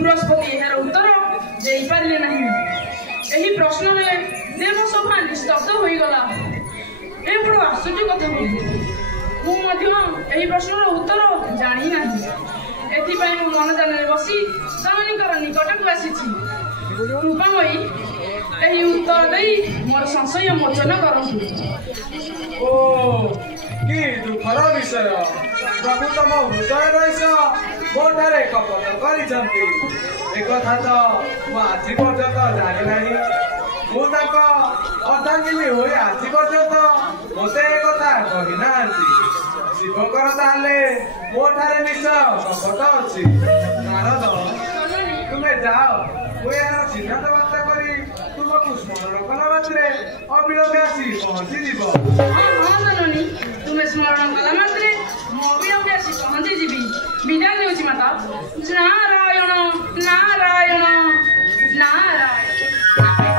बृहस्पति यार उत्तर दे पारे ना यही प्रश्न देवसभा निस्तब्ध हो गला ए बड़ आश्चर्य कथा मुझे प्रश्न उत्तर जानी ना एपाई मो मन जान बसी सेमानकर निकट को आसी कृपामयी यही उत्तर दे मोर संशय मोचन करतु। ओ कि दुखर विषय प्रभु तम हृदय रहीस मोठारे कपट करिसंती एकथा तो आज पर्यंत जानी नाही मुझे अर्धांगिनी हो आज पर्यंत मत एक कही ना शिवकर ताले मोठारे निश्चय कपट अच्छी नारद तुम्हें जाओ मुझे चिन्हत बार्ता करी तुम ତୁମକୁ ସ୍ମରଣ କଲା ମାତ୍ରେ ଅବିଳମ୍ବେ ଆସି ପହଞ୍ଚିଯିବ। ହଁ ଜନନୀ, ତୁମେ ସ୍ମରଣ କଲା ମାତ୍ରେ ମୁଁ ଅବିଳମ୍ବେ ଆସି ପହଞ୍ଚିଯିବି। ବିଦାୟ ଦେଉଛି ମାତା। ନାରାୟଣ ନାରାୟଣ ନାରାୟଣ।